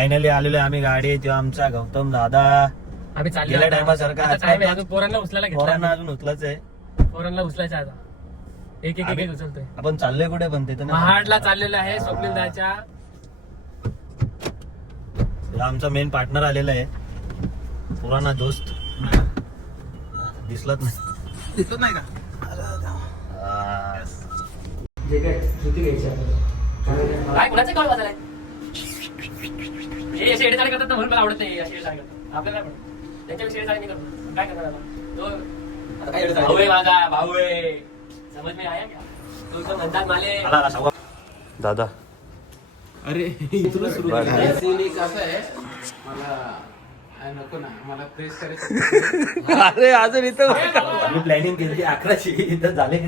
Finally आलेलो आम्ही गाडी तेव्हा आमचा गौतम दादा. आम्ही चाललो गेल्या आता. टायमासारखा. आता time आहे, अजून पोरांना उचलायला पोरांना घेतला अजून उचलाच आहे. पोरांना उचलायचा आता. एक एक एक एक उचलतोय. आपण चाललोय कुठे पण ते तर नाही. महाडला चाललेलं आहे स्वप्नील दाच्या. हा आमचा मेन पार्टनर आलेला आहे. पुराणा दोस्त. दिसलाच नाही. दिसत नाही का? हा. काय आपल्याला. काय कुणाचं कळ वाजायला हे येडेचाळे करतात म्हणून मला आवडत नाही करतात. आपल्याला पण त्यांच्यापेक्षा मी करतो. काय करणार आता? तो आता काय एवढं भाऊ आहे माझा भाऊ आहे. समज मी आहे क्या तो तो म्हणतात माले. आला आला, सावकाश. दादा. अरे इथूनच सुरू असं आहे? मला नको ना. मला प्रेस करायचं अरे अजून इथं आम्ही प्लॅनिंग केली अकराची इथं झाले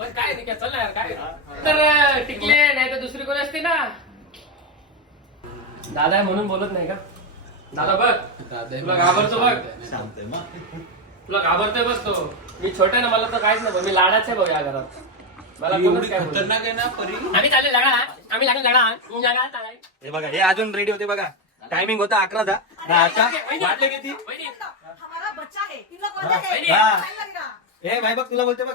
पण काय नाही काय चल ना यार काय? तर टिकले नाही तर दुसरी कोण असते ना? दादा आहे म्हणून बोलत नाही का? दादा बघ. दादा तुला घाबरतो बघ. शांत आहे मग. तुला घाबरतोय बघ तो. मी छोटा आहे ना मला तर काहीच नाही मी लाडाचे भाऊ या घरात. मला कोणच काय बोलत. खतरनाक आहे ना परी? आम्ही चालले लगा आम्ही लागले लगा तुम्ही लगा चालाय. हे बघा हे अजून रेडी होते बघा. टायमिंग होता अकराचा आणि आता वाटले किती? वहिनी, हमारा बच्चा है इन लोग वजह है वहिनी, हा. टाइम लगेगा हे भाई बघ तुला बोलते बघ.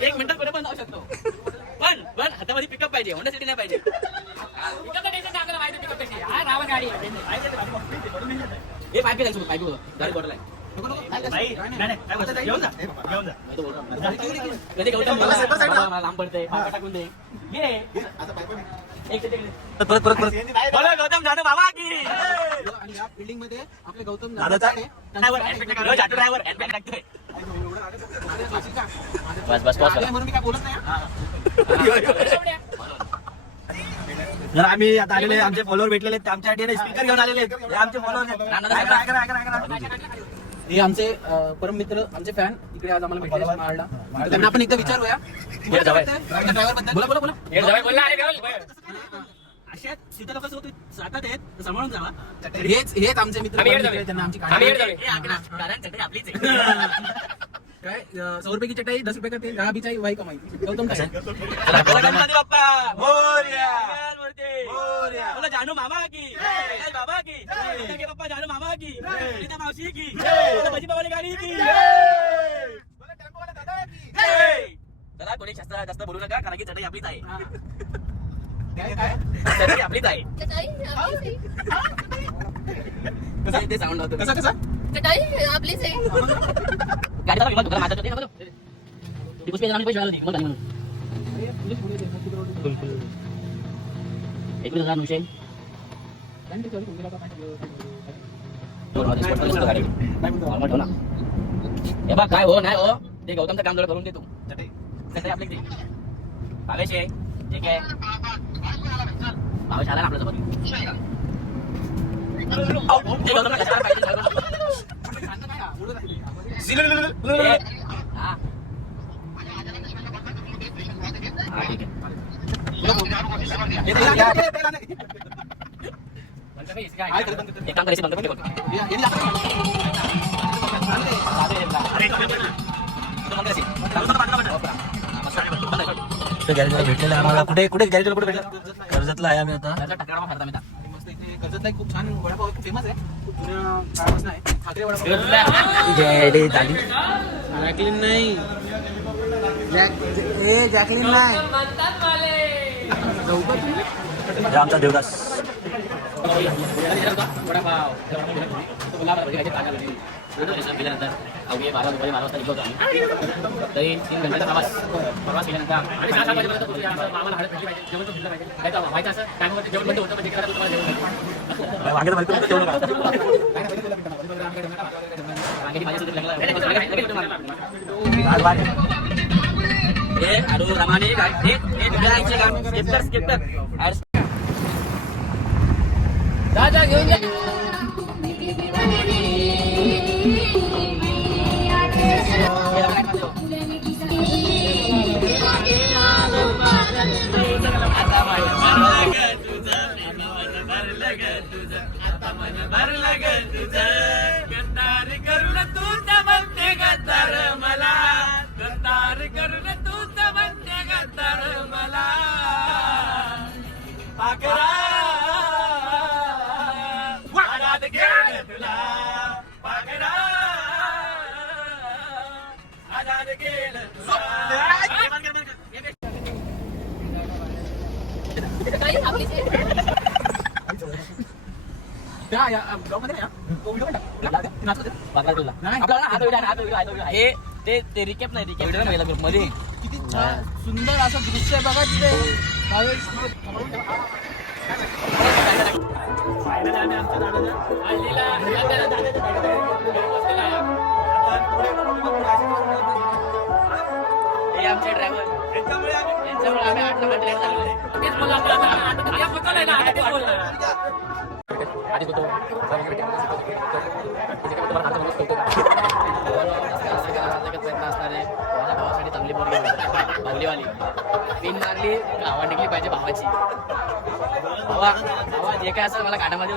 एक मिनिटात कुठे पण जाऊ शकतो. पण पण हातामध्ये पिकअप पाहिजे होंडा सिटी नाही पाहिजे. हा, घ्यायचं पाईप गाडी बॉटल आहे. लांब पडते टाकून दे परत परत परत गौतम जाधव बाबा की आणि या बिल्डिंगमध्ये आपले गौतम ड्रायव्हर बस बस बस म्हणून मी काय बोलत नाही आम्ही आता आलेले आमचे फॉलोअर भेटलेले आमच्या ते आमच्यासाठी स्पीकर घेऊन आलेले आहेत. आमचे फॉलोअर हे आमचे परम मित्र आमचे फॅन इकडे आज आम्हाला भेटले तर त्यांना आपण एकदा विचारूया. बोला बोला बोला. अशा तिथं लोक जातात आहेत सांभाळून जावा. हेच हेच आमचे मित्र त्यांना आमची. कारण आपलीच काय सौ रुपये की चटाई दस रुपये का तेल दहा बीचाई वाई कमाई. गौतम काय? विठ्ठल बाप्पा जानू मामा की रीता मावशी की बोला भजी पावाली गाडी की जरा कोणी जास्त जास्त बोलू नका कारण की चटई आपलीच आहे काय काय चटई आपलीच आहे चटाई आपलीच आहे. कसं ते साऊंड होतं कसं कसं चटाई आपलीच आहे गाडी चालवा, विमान माझा चटई नको ती पुष्पे जणांनी पैसे मिळाले नाही म्हणून एकवीस हजार नऊशे हे बघ काय हो नाही हो. ते गौतमचं काम थोडं करून दे तू. आपली भावेश आहे. ठीक आहे. भावेश आला ना आपल्यासोबत. हा, ठीक आहे म्हणलं का, इसका काय आहे का? करत बंद एक काम करायचं बंद गॅरेजला भेटलेलं आहे आम्हाला कुठे कुठे गॅरेजला कुठे भेटलं कर्जतला आहे आम्ही आता कर्जतला खूप छान वडापाव फेमस आहे खूप आहे जॅकलिन नाही ए जॅकलिन नाही आमचा देवदास वडापाव. तो बोलला, भजी अवघे बारा बारा वाजता तरी तीन घंट्याचा प्रवास प्रवास केल्यानंतर आणि सहा सात वाजेपर्यंत मामाला हळद भेटली पाहिजे जेवण भेटलं पाहिजे तर व्हायचं असं जेवण बंद होतं म्हणजे घरात तुम्हाला जेवण जा जा घेऊन जा हे ते ते रिकॅप नाही रिकॅप व्हिडिओ ग्रुपमध्ये किती छान सुंदर असं दृश्य आहे बघा तिथे हे आमचे ड्रायव्हर यांच्यामुळे आम्ही आठ नंबर ट्रेन झालो तेच बोलला आता, तेच बोलला. प्रयत्न असणारे भावासाठी चांगली पोरगी होती. बाहुलीवाली. पिन मारली गावा निघली पाहिजे भावाची. भावा भावा जे काय असेल मला कानामध्ये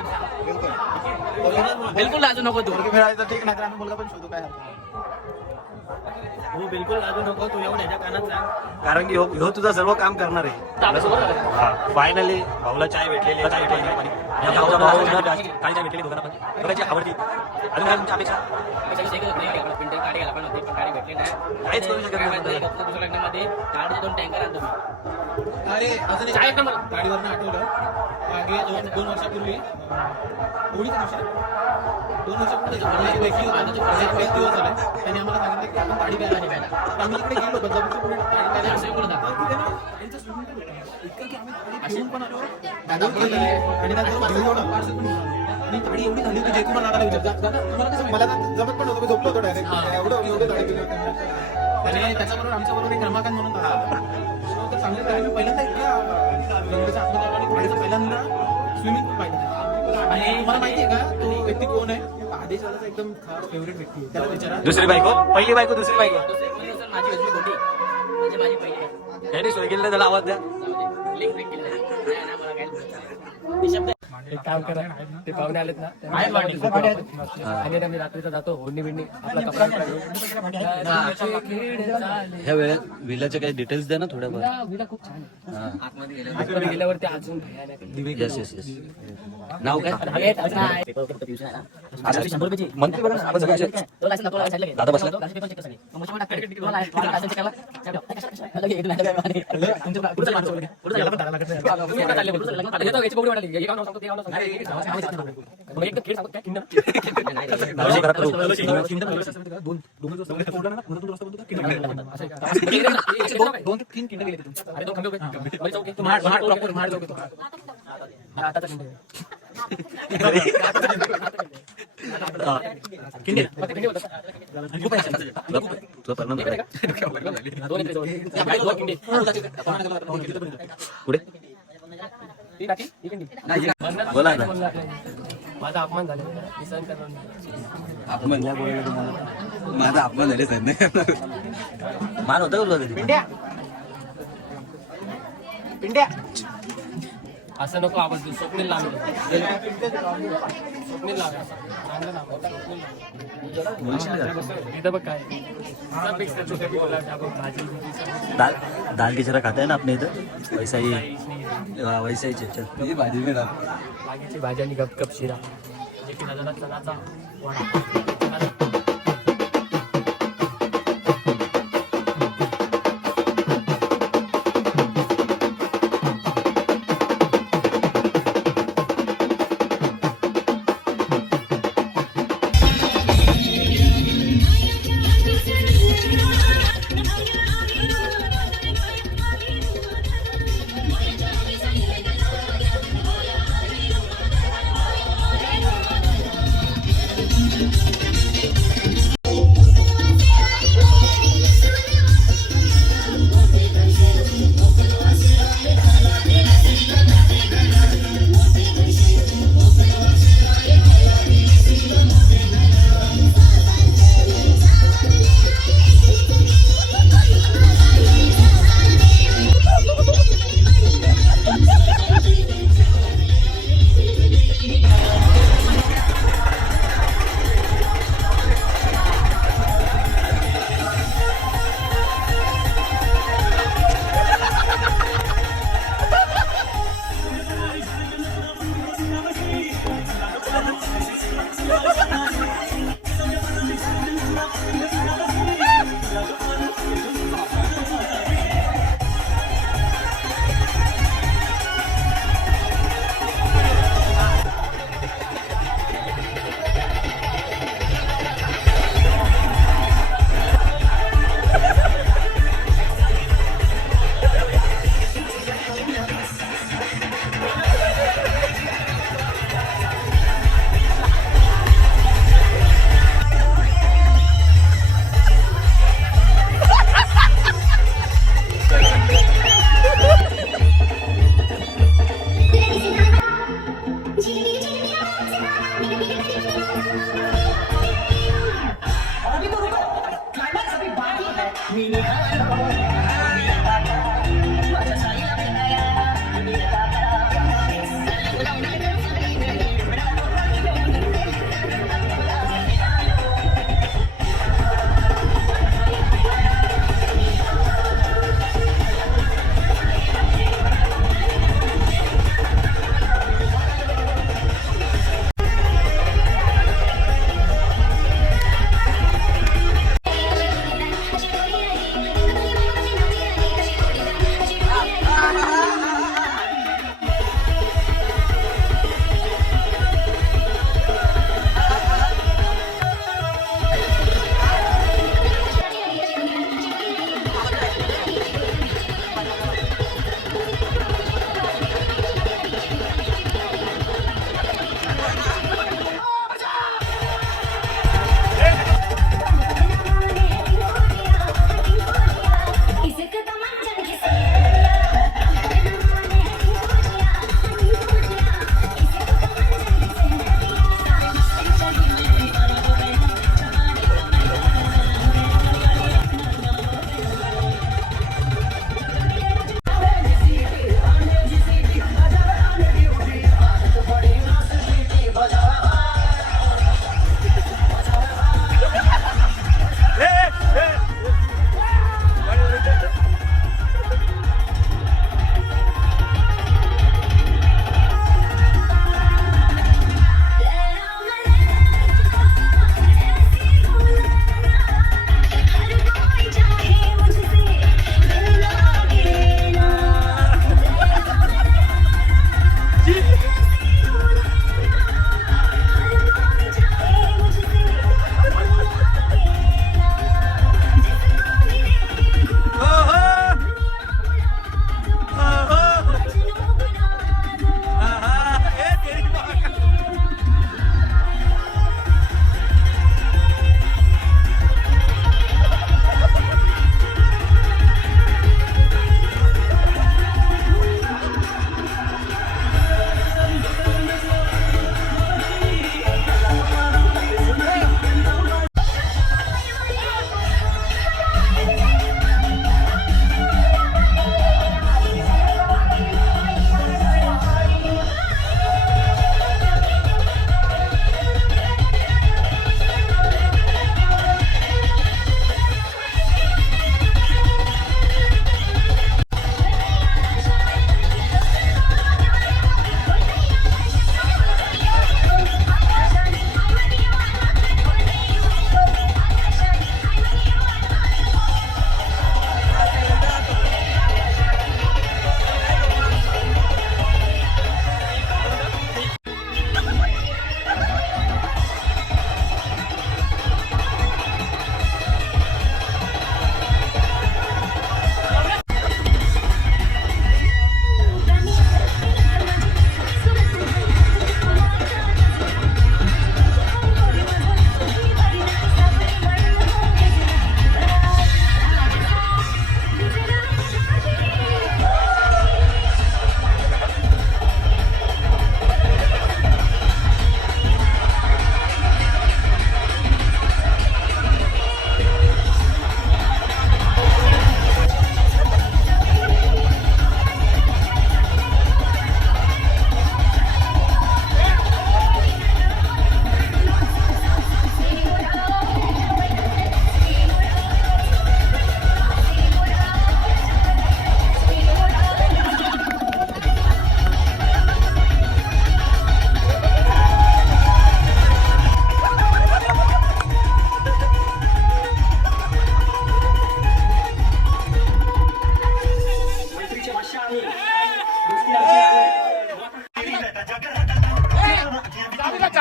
बिलकुल. लाजू नको तू. मिळालं तर ठीक नाही मुलगा पण शोधू काय. हो बिलकुल. लागू नको तू एवढं ह्याच्या कानात सांग कारण की ह्यो ह्यो तुझं सर्व काम करणार आहे. फायनली भाऊला चाय भेटलेली चाय भेटलेली आणि या भाऊला भाऊला काल चाय भेटलेली दोघांना पण. दोघांची आवडती. अजून काय तुमच्या अपेक्षा? आपलं पण होती पण भेटली नाही काहीच करू शकत नाही. काय माहिती, फक्त दुसऱ्या लग्नामध्ये गाडीचे दोन टँकर आणतो मी. अरे चाय नंबर. गाडीवरनं आठवलं. मागे दोन दोन वर्षापूर्वी. होळीच्या दिवशी दोन वर्षापूर्वी एक व्यक्ती एक व्यक्ती होता त्यांनी आम्हाला सांगितलं की आपण गाडी प्यायला नाही आम्ही तिकडे गेलो बदलापूरच्या पुढे गाडी प्यायला असं बोलत होता. तिथे ना त्यांचं swimming pool होतं. इतकं की आम्ही गाडी घेऊन पण आलो. गाडी केली आणि त्याच्यावर घेऊन एवढं parcel पण घेऊन आलो. आणि गाडी एवढी झाली आला विचार मला जमत पण होतं मी झोपलो होतो डायरेक्ट एवढं एवढं गेली होती. आणि त्याच्याबरोबर आमच्याबरोबर एक रमाकांत म्हणून. तर तऱ्हेने पहिल्यांदा इतक्या आणि पहिल्यांदा स्विमिंग पूल पाहिजे आणि तुम्हाला माहिती आहे का? व्यक्ती कोण आहे आदेश दादाचा एकदम खास फेवरेट व्यक्ती आहे त्याला विचारा दुसरी बायको पहिली बायको दुसरी बायको माझी होती मोठी म्हणजे माझी पहिली आहे याने सोय केली त्याला आवाज द्या जाऊ दे. लिंक ब्रेक केली नाही. नाही, नाही, मला काहीच बोलायचं नाही. निशब्द आहे. एक काम करा ते पाहुणे आलेत ना आणि आम्ही रात्रीचा जातो होडणी बिडणी आपला कपडा बिपडा घेऊन. ह्या वेळेत काही डिटेल्स द्या ना थोड्याफार विला- विला खूप छान आहे. आतमध्ये गेल्यावरती अजून भयानक आहे. येस येस येस नाव काय आहेत, असं आहे. पेपर फक्त tuition आहे ना. आता शंभर रुपयाची. मंथली बघा ना, आपण सगळे असे- तो license दाखवला, सांगितलं की. दादा बसला? तो license paper check कर सांगितलं. मग मुश्किल टाकते. तुम्हाला तुम्हाला license check करायला? check ठेव. कशाला, कशाला? लगे, एक नाही, लगे, आणि- पुढचं लग्न चाललं. पुढचं लग्न चाललं. तुम्ही कुठं चालले? पुढचं लग्न चाललं. येतो, याची बोबडी वाढली. हे गाव नाव सांगतो, ते दोन ते तीन किंड गेले तिथून अरे दोन खंबे उभे आहेत. मध्ये चौक आहे. महाड महाड प्रॉपर महाड जाऊ हा, आताचा खंड आहे. हा. किंडे. मग ते खंडे होतात. तुझा परिणाम झाला. दोन इकडे जवळ. त्या दोन खिंडे. पुढे ही. बोला ना. माझा अपमान झाला. मी सहन करणार नाही. अपमान माझा अपमान झाले नाही मान होता का तुला कधी पिंड्या. असं नको आवाज देऊ स्वप्नील लांबे स्वप्नील लांबे असं चांगलं नाव आहे. दाल दाल की जरा खाता है ना अपने इधर? वैसा ही वैसा ही चल ये भाजी में भाजी आणि गपगप शिरा. जे की दादा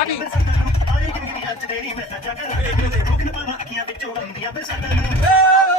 ਚਾਬੀ ਆਲੇ ਕਿਹਦੀ ਜੱਜ ਦੇਣੀ? ਮੈਂ ਸੱਜਾ ਕਰ ਰੁਕਨ ਪਾਵਾਂ ਅੱਖੀਆਂ ਵਿੱਚੋਂ ਗੰਦੀਆਂ ਬਰਸਾਤਾਂ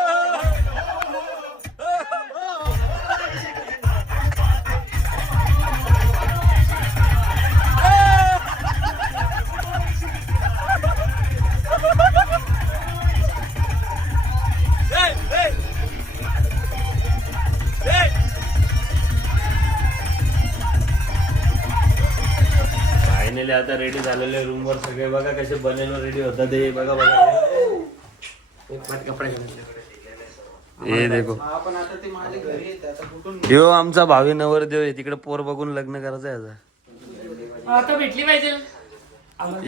आता रेडी झालेले रूम वर सगळे. बघा कसे बनेल रेडी होतात ते. बघा बघा. हे देखो. आमचा भावी नवरदेव आहे. तिकडे पोर बघून लग्न करायचं आहे आता. भेटली पाहिजे.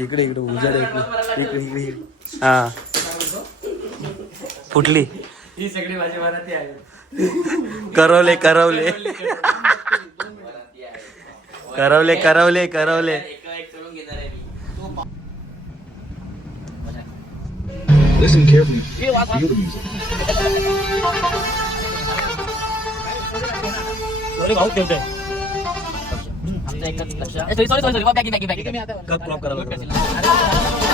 इकडे इकडे. उजाड इकडे इकडे इकडे इकडे. हा. फुटली. ही सगळी माझी मराठी आहे. करवले करवले. करवले करवले करवले. आमचं एकच लक्ष sorry sorry sorry baggy baggy baggy cut crop करायला लागला.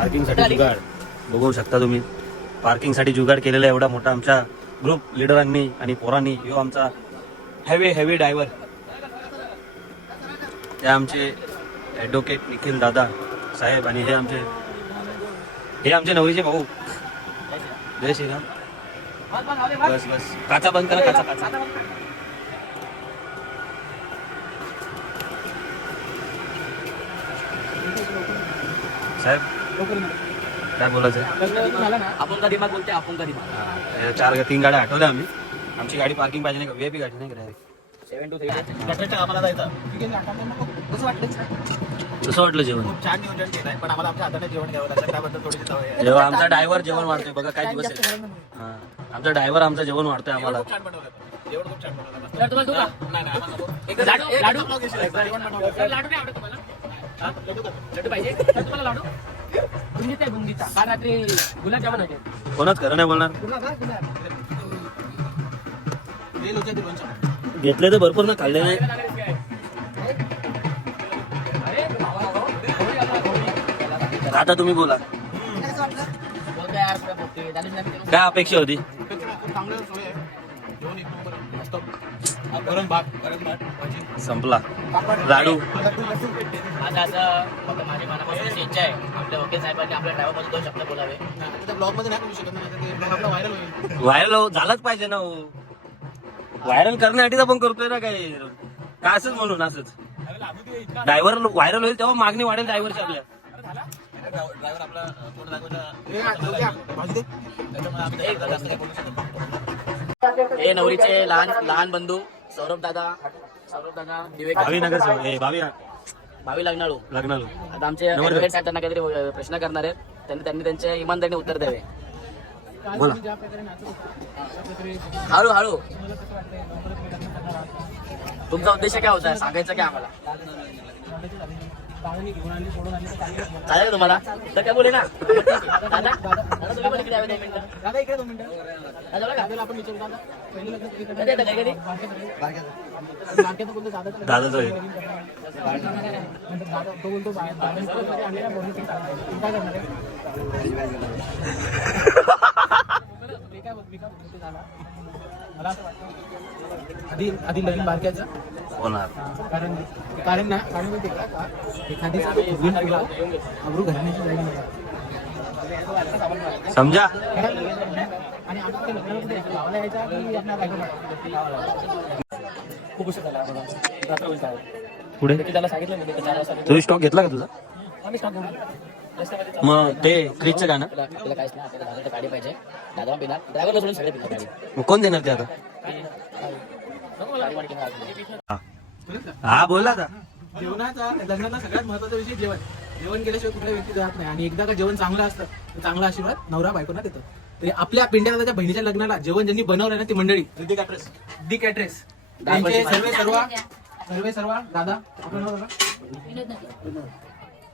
पार्किंगसाठी जुगाड. बघू शकता तुम्ही. पार्किंगसाठी जुगाड केलेला एवढा मोठा आमच्या ग्रुप लिडरांनी आणि पोरांनी. यो आमचा हेवी हेवी ड्रायव्हर ते आमचे ॲडव्होकेट निखिल दादा साहेब आणि हे आमचे हे आमचे नवरीचे भाऊ. जय श्रीराम बस बस. काचा बंद करा काचा काचा. साहेब काय बोलायचं आपण का दिमाग बोलते आपण का दिमाग हा, या चार तीन गाड्या आठवल्या आम्ही. आमची गाडी पार्किंग पाहिजे नाही का? व्हीआयपी गाडी नाही का direct? सेवन टू थ्री आम्हाला जायचं. ठीक आहे आता मग कसं वाटलं? कसं वाटलं जेवण? खूप छान नियोजन केलंय पण आम्हाला आमच्या हाताने जेवण घ्यावं त्याबद्दल. जेव्हा आमचा ड्रायव्हर जेवण वाढतोय बघा काय दिवस आहे. हा. आमचा ड्रायव्हर आमचं जेवण वाढतोय आम्हाला. लाडू हा? पाहिजे. तर तुम्हाला लाडू? बुंदीचा आहे बुंदीचा काल रात्री गुलाबजामुन होते. कोणाच खरं नाही बोलणार. घेतले तर भरपूर ना खाल्ले नाही. आता तुम्ही बोला. काय अपेक्षा होती? खूप चांगलं सोय आहे. जेवण एक नंबर आहे. मस्त. वरण भात वरण भात. भाजी संपला. लाडू. माझं असं मनापासून इच्छा आहे. आपल्या वकील साहेबांनी आपल्या दोन शब्द बोलावे. आता नाही शकत व्हायरल होईल. व्हायरल झालाच पाहिजे ना हो. व्हायरल करण्यासाठी आपण करतोय ना काय काय असंच म्हणून असंच. ड्रायव्हर व्हायरल होईल तेव्हा मागणी वाढेल ड्रायव्हरची आपल्या. ड्रायव्हर आपला दाखवला काही. हे नवरीचे लहान लहान बंधू सौरभ दादा. भावी नगर सेवक, ए, भावी भावी लग्नाळू. लग्नाला आता आमचे साहेब त्यांना काहीतरी प्रश्न करणार आहेत. त्यांनी त्यांनी त्यांच्या इमानदारीने उत्तर द्यावे. बोला. हळू हळू. तुमचा उद्देश काय होता? सांगायचं काय आम्हाला? चालेल का तुम्हाला? तर काय बोले ना? दादा दादा तुम्ही बोला की द्यावे दोन मिनिटं. दादा इकडे दोन मिनिटं. दादा बोला का? दादाला आपण विचारू दादा. पहिलं लग्न इकडे कधी येतं घरी कधी? बारक्याचं बोलतो दादा दादाच आहे. दादा तो बोलतो बाहेर. दादा आणलेला बोलतो ते काय करणार आहे? मी काय बोलतो मी काय बोलतो ते दादा मला असं वाटतं आधी आधी लगीन बारक्याचं होणार. कारण कारण ना कारण माहिती का? एखादी अब्रू घराण्याची जाईल समजा. आणि आता कुठे लग्नाला कुठे यायचं? गावाला यायचा की आपल्या बायकोला? खूप उशीर झाला आम्हाला. रात्र होईल काय. पुढे? ते त्याला सांगितलं मी ते चार वाजता तुम्ही स्टॉक घेतला का तुझा? आम्ही स्टॉप घेऊन रस्त्यामध्ये चालू. मग ते क्रिजचं गाणं? आपल्याला आपल्याला काहीच नाही आपल्याला दादा गाडी पाहिजे. दादा पिणार ड्रायव्हरला सोडून सगळे पिणार गाडी. मग कोण देणार ते आता? का? हा बोलला आता. जेवणाचा लग्नाचा सगळ्यात महत्त्वाचा विषय जेवण. जेवण केल्याशिवाय कुठल्या व्यक्ती जात नाही. आणि एकदा का जेवण चांगलं असतं तर चांगला आशीर्वाद नवरा बायकोना देतो. तरी आपल्या पिंड्या दादाच्या बहिणीच्या लग्नाला जेवण ज्यांनी बनवलं ना ती मंडळी. दी कॅट्रेस त्यांचे सर्वे सर्व सर्वे सर्व दादा नटे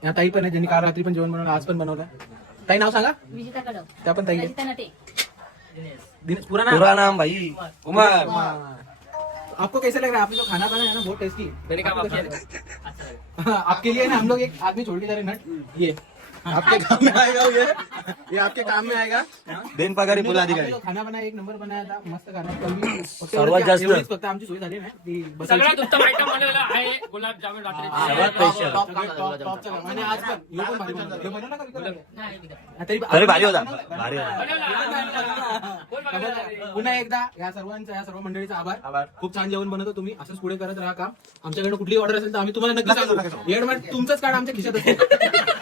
या ताई पण आहे ज्यांनी काल रात्री पण जेवण बनवलं आज पण बनवलं. ताई नाव सांगा. त्या पण ताई दिनेश. पुरा नाम. पुरा नाम भाई. कुमार हाँ। आपको कैसे लग रहा है? आपने जो खाना बनाया है ना बहुत टेस्टी मैंने कहा आपको लिए ना हम लोग एक आदमी छोड़ के जा रहे हैं नट। ये। आपके काम में आएगा ये। ये आपके काम में आएगा। देन पगारी अधिकारी आपने जो खाना बनाया एक नंबर बनाया था मस्त खाना सर्वात जास्त. फक्त आमची सोय झाली ना ती बसायची. सगळ्यात उत्तम आयटम बनवलेला आहे गुलाबजामुन रात्री. सर्वात top- special top- top- top- टॉपचं काम. आणि आज पण भारी? नाही होता. भारी होता. पुन्हा एकदा या सर्वांचा या सर्व मंडळीचा आभार. खूप छान जेवण बनवतो तुम्ही. असंच पुढे करत राहा काम. आमच्याकडे कुठली ऑर्डर असेल तर आम्ही तुम्हाला नक्की सांगू. येडमट तुमचंच कार्ड आमच्या खिशात असेल.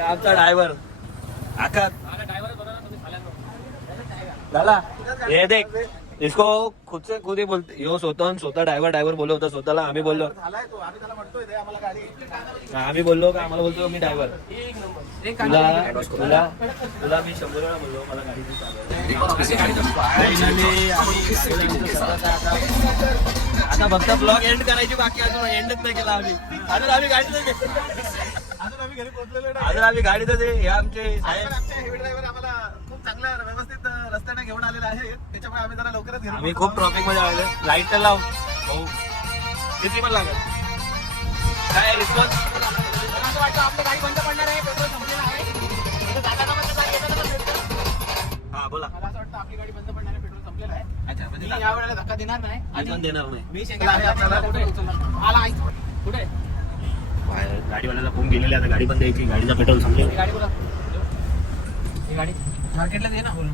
आमचा ड्रायव्हर आकाश झाला ये देख इसको खुद से खुद ही बोलते यो स्वतः स्वतः ड्रायव्हर ड्रायव्हर बोललो होता स्वतःला आम्ही बोललो. हा, आम्ही बोललो का आम्हाला बोलतो मी ड्रायव्हर तुला तुला तुला मी शंभर वेळा बोललो मला गाडी आता फक्त ब्लॉग एंड करायची बाकी अजून एंडच नाही केला आम्ही. अजून आम्ही गाडीतच आहे. अजून आम्ही घरी पोहोचलेलो अजून आम्ही गाडीतच आहे. हे आमचे साहेब चांगल्या व्यवस्थित रस्त्याने घेऊन आलेला आहे. त्याच्यामुळे आम्ही जरा लवकरच घरी आम्ही खूप ट्रॉफिकमध्ये आलो लाइट तर लाव. भाऊ. किती पण लागेल. काय रिस्पॉन्स असं वाटतं आपली गाडी बंद पडणार आहे पेट्रोल संपलेलं आहे. हा बोला. मला असं वाटतं आपली गाडी बंद पडणार आहे पेट्रोल संपलेलं आहे. अच्छा मी या वेळेला धक्का देणार नाही देणार नाही. मी शेंगा कुठे? उचलणार? आला आई. कुठे? गाडीवाल्याला फोन केलेले आता गाडी पण द्यायची गाडीचा पेट्रोल संपले. ही गाडी बोला. ही गाडी. मार्केटला दे ना बोलून.